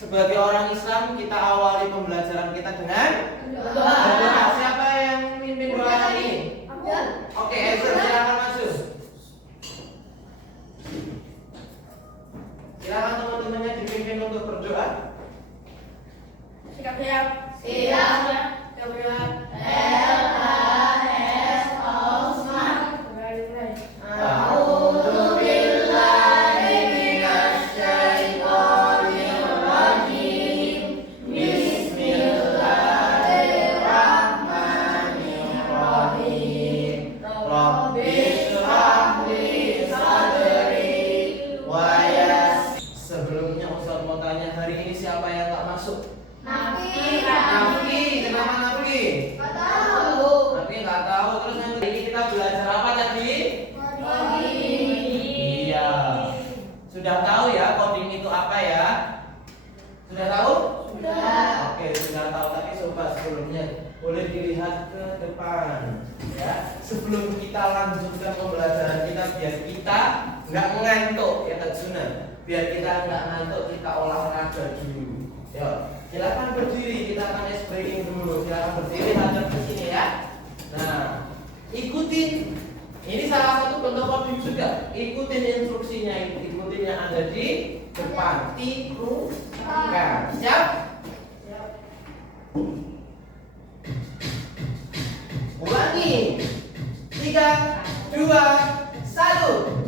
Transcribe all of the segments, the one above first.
Sebagai orang Islam, kita awali pembelajaran kita dengan doa. Siapa yang memimpin doa ini? Oke, Ezra, silakan masuk. Silakan teman-temannya dipimpin untuk berdoa. Siap. Sebelumnya Ustaz mau tanya, hari ini siapa yang tak masuk? Nafi. Kenapa Nafi? Nafi nggak tahu. Terus yang hari ini kita belajar apa tadi? Iya. Sudah tahu ya coding itu apa ya? Sudah tahu? Oke, sudah tahu. Tapi coba sebelumnya boleh dilihat ke depan ya. Sebelum kita lanjutkan pembelajaran kita, biar kita nggak ngantuk ya Kak Juna. Biar kita nggak ngantuk, kita olahraga dulu. Yuk, silakan berdiri. Kita akan ice breaking dulu. Silakan berdiri, hadap ke sini ya. Nah, ikutin. Ini salah satu bentuk coding juga. Ikutin instruksinya, ikutin yang ada di depan. Tirukan. Siap? Ulangi. 3, 2, 1.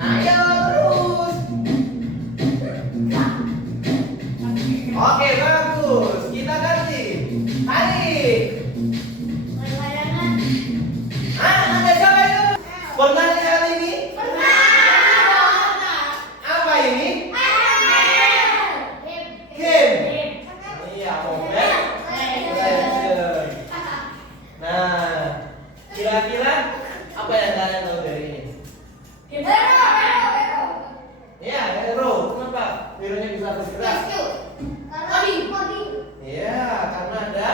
Ayo terus. Oke, bagus. Kita ganti. Tarik. Ada siapa itu? Pernah lihat ini? Apa ini? Game. Iya, Mobile Legends. Nah, kira-kira apa yang kalian tahu dari ini? Iya, hero. Kenapa? Hero-nya bisa bergerak? Iya, karena ada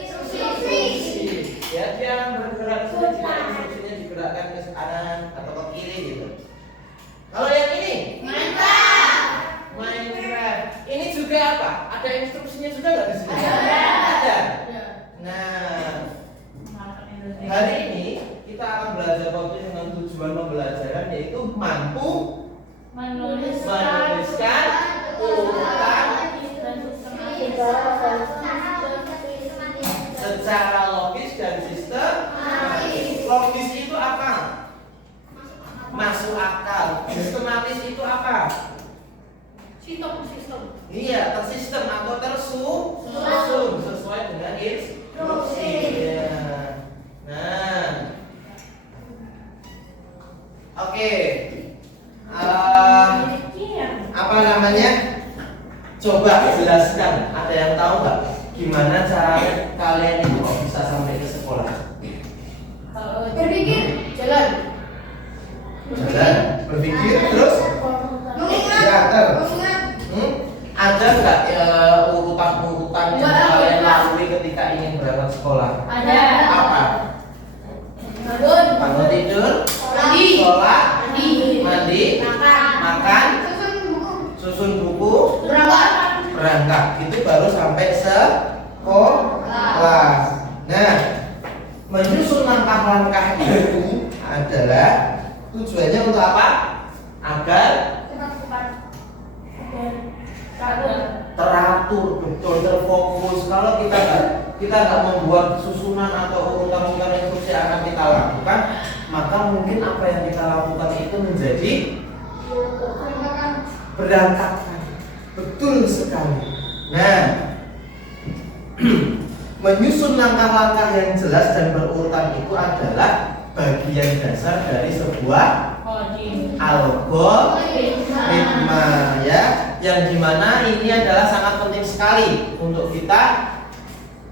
instruksi. Ya, dia bergerak saja jika instruksinya digerakkan ke kanan atau ke kiri gitu. Kalau yang ini? Minecraft. Ini juga apa? Ada instruksinya juga nggak di sini? Ada. Nah, hari ini kita akan belajar coding dengan tujuan pembelajaran yaitu mampu menuliskan urutan secara logis dan sistematis. Logis itu apa? Masuk akal. Sistematis itu apa? Sistem. Iya, tersistem atau tersusun sesuai dengan instruksi. Ya. Nah, oke. Apa namanya? Coba jelaskan. Ada yang tahu nggak gimana cara kalian itu kok bisa sampai ke sekolah? Jalan. Berpikir, terus ada nggak urutan-urutan yang kalian lalui ketika ingin berangkat sekolah? Ada. Apa? Bangun tidur, sekolah, mandi, makan, susun buku, berangkat. Itu baru sampai sekolah. Nah, menyusun langkah-langkah itu adalah tujuannya untuk apa? Agar teratur, betul, terfokus. Kalau kita nggak membuat susunan atau urutan-urutan instruksi yang akan kita lakukan, maka mungkin apa yang kita lakukan itu menjadi berantakan. Betul sekali. Nah, menyusun langkah-langkah yang jelas dan berurutan itu adalah bagian dasar dari sebuah algoritma ya, yang dimana ini adalah sangat penting sekali untuk kita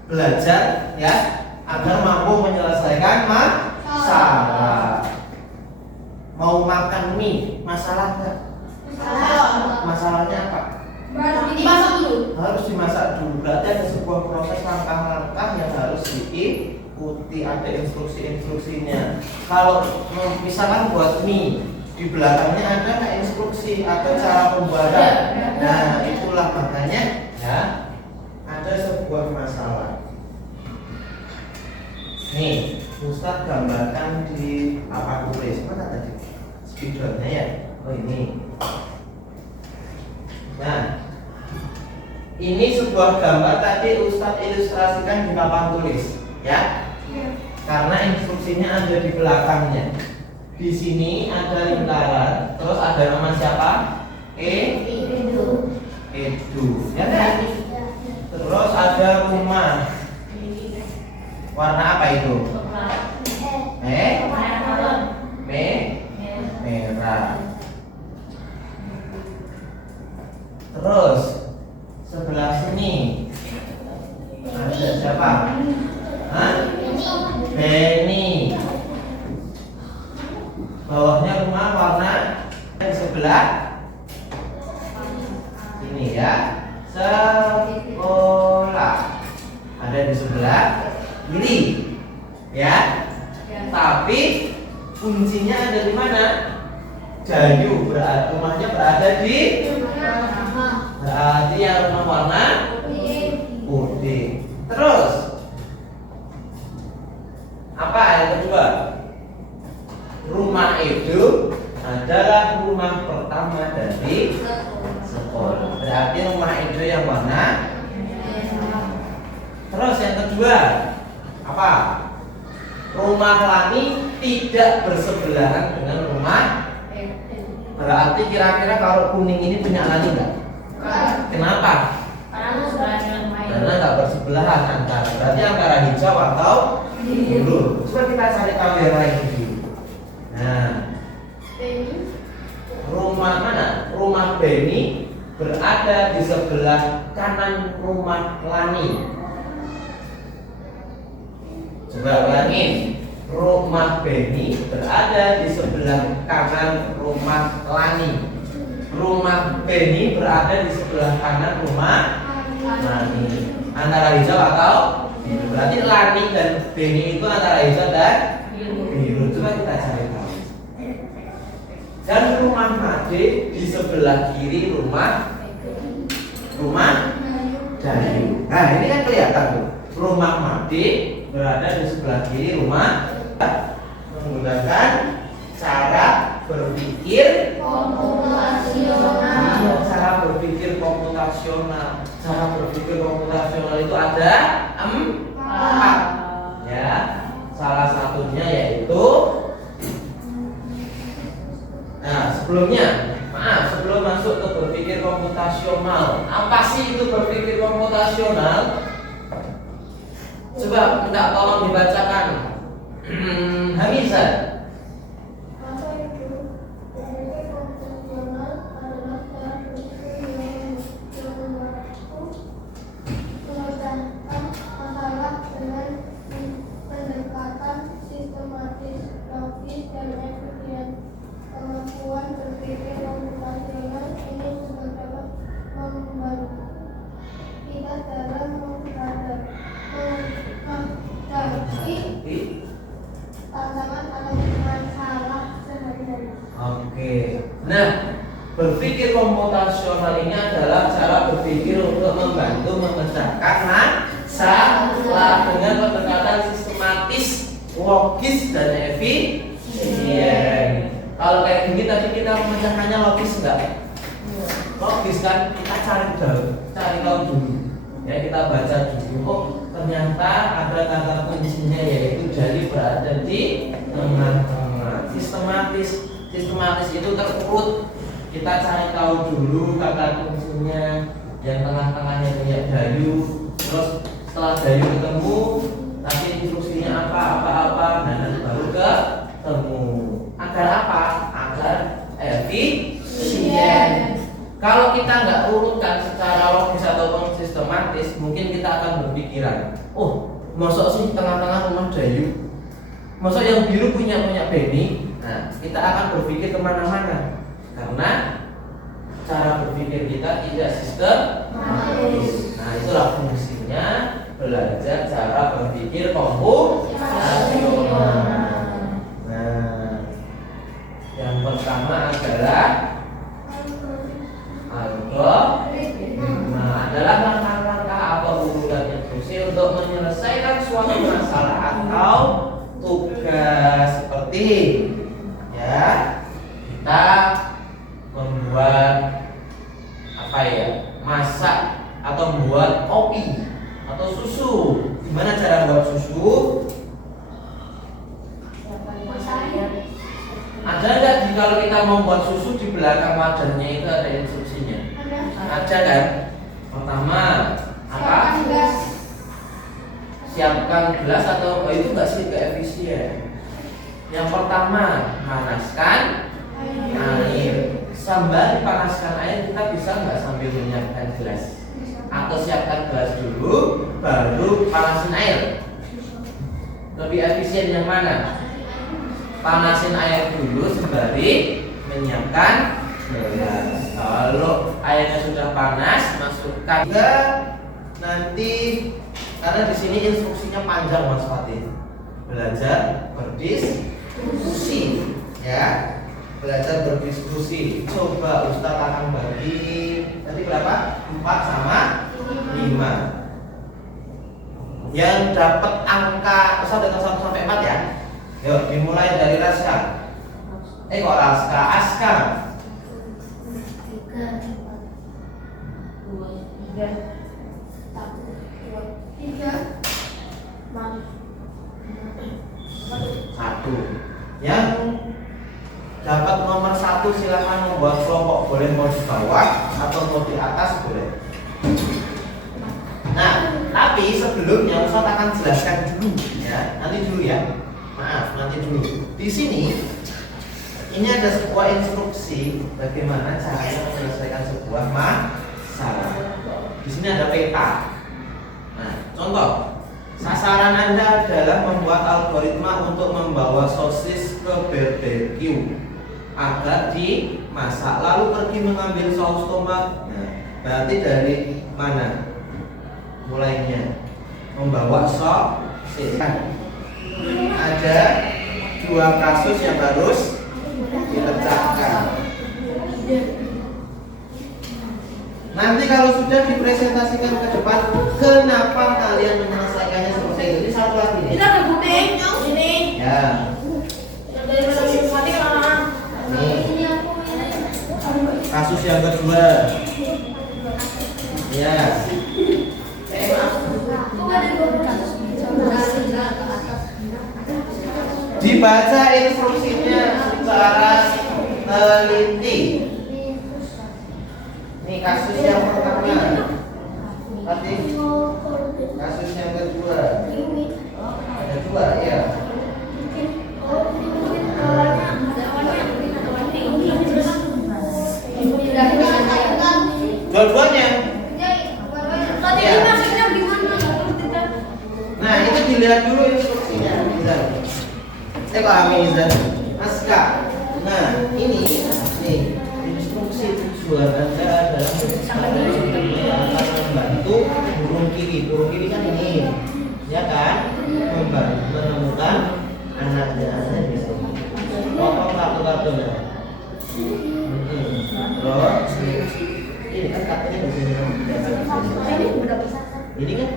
belajar ya, agar mampu menyelesaikan masalah. Mau makan mie, masalah nggak? Masalahnya apa? Dimasak dulu. Harus dimasak dulu. Berarti ada sebuah proses langkah-langkah yang harus diikuti. ikuti, ada instruksi-instruksinya. Kalau misalkan buat mie, di belakangnya ada nggak instruksi atau cara pembuatan? Nah, itulah makanya ya ada sebuah masalah. Nih, Ustadz gambarkan di papan tulis. Mana tadi spidolnya ya? Oh ini. Nah, ini sebuah gambar tadi Ustadz ilustrasikan di papan tulis, ya. Karena instruksinya ada di belakangnya. Di sini ada lingkaran, terus ada nama siapa? Edu, ya kan? Terus ada rumah. Warna apa itu? Merah. Terus sebelah sini ada siapa? Beni. Bawahnya rumah warna di sebelah sini ya. Sekolah ada di sebelah kiri, ya. Tapi kuncinya ada di mana? Jayu. Rumahnya berada di. Berarti yang rumah warna putih. Terus apa yang kedua? Rumah itu adalah rumah pertama dari sekolah. Berarti rumah itu yang warna. Terus yang kedua apa? Rumah Lani tidak bersebelahan dengan rumah. Berarti kira-kira kalau kuning ini punya Lani enggak? Kenapa? Karena nggak bersebelahan antara. Berarti antara hijau atau biru. Coba kita cari tahu yang lain dulu. Nah, rumah mana? Rumah Beni berada di sebelah kanan rumah Lani. Coba ulangin. Rumah Beni berada di sebelah kanan rumah Lani. Rumah Beni berada di sebelah kanan rumah Lani. Antara hijau atau biru. Berarti Lani dan Beni itu antara hijau dan biru. Coba kita cari tahu. Dan rumah Made di sebelah kiri rumah Dayu. Nah, ini kan kelihatan tuh. Rumah Made berada di sebelah kiri rumah menggunakan cara berpikir komputasional. Cara berpikir komputasional. Cara berpikir komputasional itu ada 4. Ya, salah satunya yaitu. Nah, sebelum masuk ke berpikir komputasional, apa sih itu berpikir komputasional? Coba minta tolong dibacakan. Hamizah. Apa itu? Berpikir komputasional adalah cara berpikir yang membantu memecahkan masalah dengan pendekatan sistematis, logis, dan efisien. Kemampuan berpikir komputasional ini juga dapat membantu kita dalam menghadapi tantangan atau masalah sehari-hari. Oke. Nah, berpikir komputasional ini adalah cara berpikir untuk membantu memecahkan masalah dengan pendekatan sistematis, logis, dan efisien. Kalau kayak gini tadi kita memecahkannya logis enggak? Logis kan? Kita cari tahu dulu. Ya, kita baca dulu. Oh, ternyata ada kata kuncinya yaitu jari berada di tengah-tengah. Sistematis itu terurut. Kita cari tahu dulu kata kuncinya. Yang tengah-tengahnya punya Dayu. Terus setelah Dayu ketemu, tapi instruksinya apa. Nah, nanti baru ketemu. Agar apa? Agar efisien. Kalau kita nggak urutkan secara logis ataupun sistematis, mungkin kita akan berpikiran, oh, mosok sih tengah-tengah rumah Dayu, mosok yang biru punya Beni. Nah, kita akan berpikir kemana-mana karena cara berpikir kita tidak sistematis. Nah, itulah fungsinya belajar cara berpikir komputasional. Nah, yang pertama adalah algoritma adalah langkah-langkah atau urutan instruksi untuk menyelesaikan suatu masalah atau tugas. Seperti ya, kita membuat apa ya, masak atau membuat kopi atau susu. Gimana cara buat susu? Ada nggak kalau kita mau buat susu di belakang wadahnya itu ada instruksinya? Ada kan? Pertama apa? Siapkan gelas atau itu nggak sih, nggak efisien. Yang pertama, panaskan air. Sambil panaskan air, kita bisa nggak sambil menyiapkan gelas? Atau siapkan gelas dulu, baru panasin air? Lebih efisien yang mana? Panasin air dulu sembari menyiapkan gelas. Kalau airnya sudah panas, masukkan ke nanti, karena di sini instruksinya panjang Mas Fatih. Belajar berdiskusi, ya. Belajar berdiskusi. Coba Ustaz akan bagi tadi berapa? 4 sama 5. Yang dapat angka Ustaz dari 1 sampai 4 ya. Yuk, dimulai dari Raska. Kok Raska? Aska. 3, 1. Yang dapat nomor 1 silakan membuat kelompok, boleh mau di bawah atau mau di atas boleh. Nah, tapi sebelumnya Ustaz akan jelaskan dulu ya. Nanti dulu ya. Maaf, nanti dulu. Di sini ini ada sebuah instruksi bagaimana caranya menyelesaikan sebuah masalah. Di sini ada peta. Nah, contoh, sasaran Anda adalah membuat algoritma untuk membawa sosis ke barbecue agar dimasak, lalu pergi mengambil saus tomat. Nah, berarti dari mana mulainya? Membawa sosis. Ada 2 kasus yang harus dipecahkan. Nanti kalau sudah dipresentasikan ke depan, kenapa kalian menyelesaikannya seperti itu? Ini satu lagi nih. Kita ngebuting ini. Ya. Nih. Kasus yang kedua. Ya. Dibaca instruksinya secara teliti. Ini kasus yang pertama. Tadi kasus yang kedua. Ada 2 ya. Dua-duanya. Ya. Nah, itu dilihat dulu instruksinya, Mizan. Pak Amizan, Aska. Nah, ini nih instruksi tujuan Anda adalah akan membantu burung kiri. Burung kiri kan ini, ya kan? Membantu menemukan anaknya bisa. Potong kartu-kartunya. Terus ini kan kartunya di sini. Ini kan.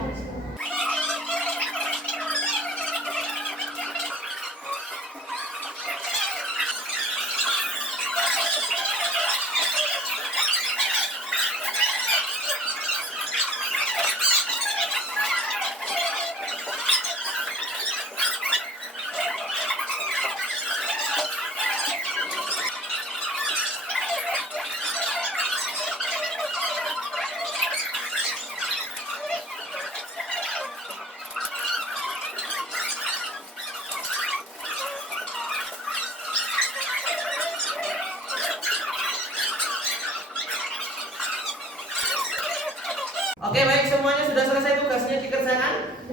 Oke, baik, semuanya sudah selesai tugasnya dikerjakan?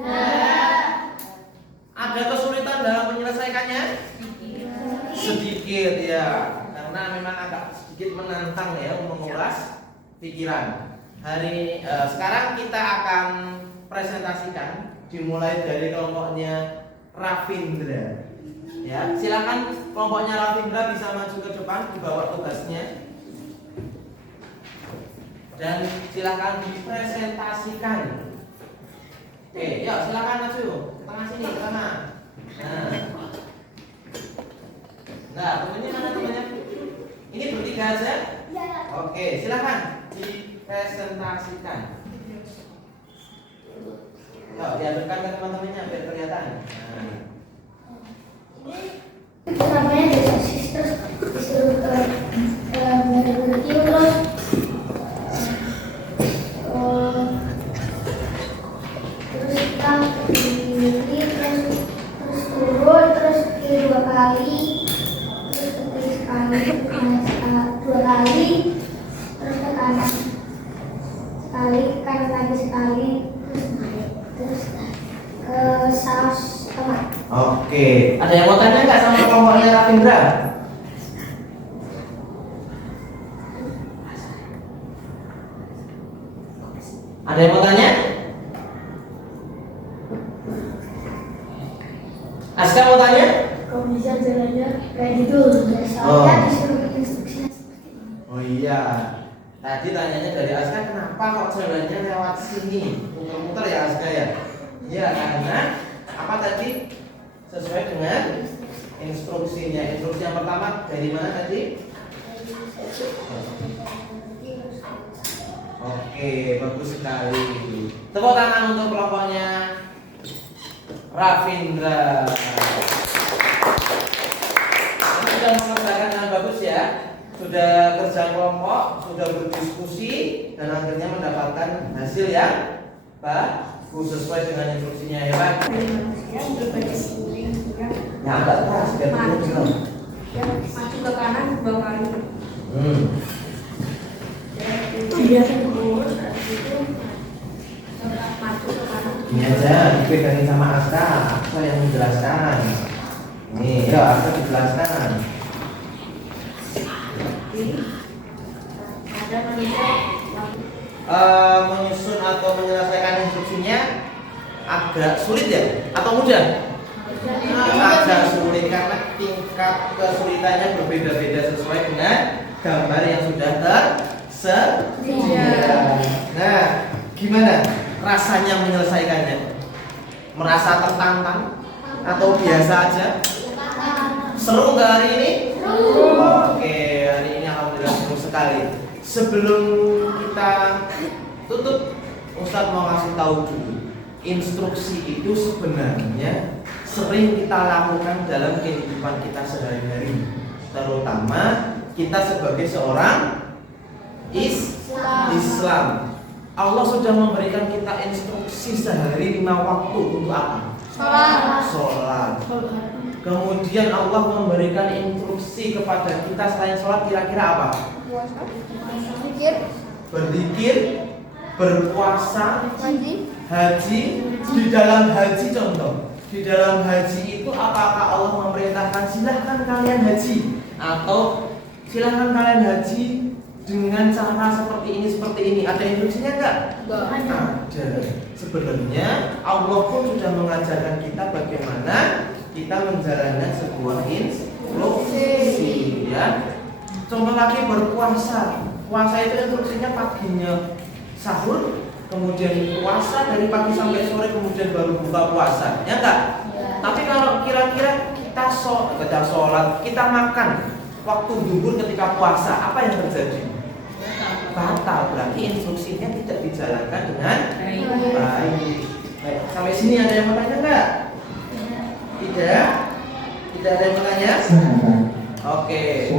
Ada kesulitan dalam menyelesaikannya? Sedikit ya, karena memang agak sedikit menantang ya, menguras pikiran. Sekarang kita akan presentasikan dimulai dari kelompoknya Ravindra. Ya, silakan kelompoknya Ravindra bisa maju ke depan dibawa tugasnya. Dan silakan dipresentasikan. Oke, yuk silakan maju ke tengah sini, ke tengah. Nah, temennya mana temennya? Ini bertiga aja? Oke, silakan dipresentasikan. Yuk, dihadapkan ke teman-temannya biar kelihatan. Itu namanya desa sisters disuruh ke berhenti terus kita berdiri terus turun terus kiri 2 kali terus ke kiri sekali naik 2 kali terus ke kanan sekali kanan lagi sekali terus naik terus ke saus tengah. Oke, ada yang mau tanya nggak sama kelompoknya Ravindra? Ada yang mau tanya? Aska mau tanya? Kok bisa jalannya kayak gitu? Soalnya disuruh bikin instruksinya seperti ini. Oh iya, tadi tanyanya dari Aska kenapa kok jalannya lewat sini? Muter-muter ya Aska ya? Iya, karena apa tadi? Sesuai dengan instruksinya. Instruksi yang pertama dari mana tadi? Oke, bagus sekali. Tepuk tangan untuk kelompoknya Ravindra. Ini sudah mengerjakan dengan bagus ya. Sudah kerja kelompok, sudah berdiskusi dan akhirnya mendapatkan hasil yang bagus sesuai dengan instruksinya ya Pak. Ya agak keras biar maju ke kanan 2 kali. Itu biasa lurus itu maju ke kanan. Ini aja dipegangin sama Aska yang menjelaskan. Nih, yuk Aska dijelaskan. Ada manusia Menyusun atau menyelesaikan instruksinya agak sulit ya atau mudah? Agak sulit karena tingkat kesulitannya berbeda-beda sesuai dengan gambar yang sudah tersedia. Nah, gimana rasanya menyelesaikannya? Merasa tertantang atau biasa aja? Seru nggak hari ini? Oke, hari ini alhamdulillah seru sekali. Sebelum kita tutup, Ustadz mau kasih tahu dulu. Instruksi itu sebenarnya sering kita lakukan dalam kehidupan kita sehari-hari, terutama kita sebagai seorang Islam. Allah sudah memberikan kita instruksi sehari 5 waktu untuk apa? Sholat. Kemudian Allah memberikan instruksi kepada kita selain sholat kira-kira apa? Berzikir, berpuasa, haji. Di dalam haji contoh, di dalam haji itu apakah Allah memerintahkan silahkan kalian haji atau silahkan kalian haji dengan cara seperti ini? Ada instruksinya enggak? Ada. Sebenarnya Allah pun sudah mengajarkan kita bagaimana kita menjalankan sebuah instruksi ya. Contoh lagi berpuasa. Puasa itu instruksinya paginya sahur, kemudian puasa dari pagi sampai sore, kemudian baru buka puasa, ya enggak? Tapi kalau kira-kira kita sholat, kita makan waktu zuhur ketika puasa, apa yang terjadi? Batal, berarti instruksinya tidak dijalankan dengan baik. Baik, sampai sini ada yang mau tanya enggak? Tidak? Tidak ada yang mau tanya? Oke.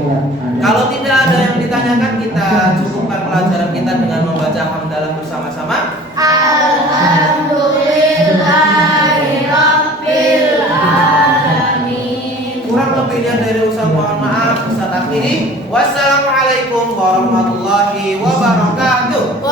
Kalau tidak ada yang ditanyakan, kita cukupkan pelajaran kita dengan membaca hamdalah bersama-sama. Alhamdulillahirabbil alamin. Kurang lebihnya dari Ustaz mohon maaf. Ustaz akhiri. Wassalamualaikum warahmatullahi wabarakatuh.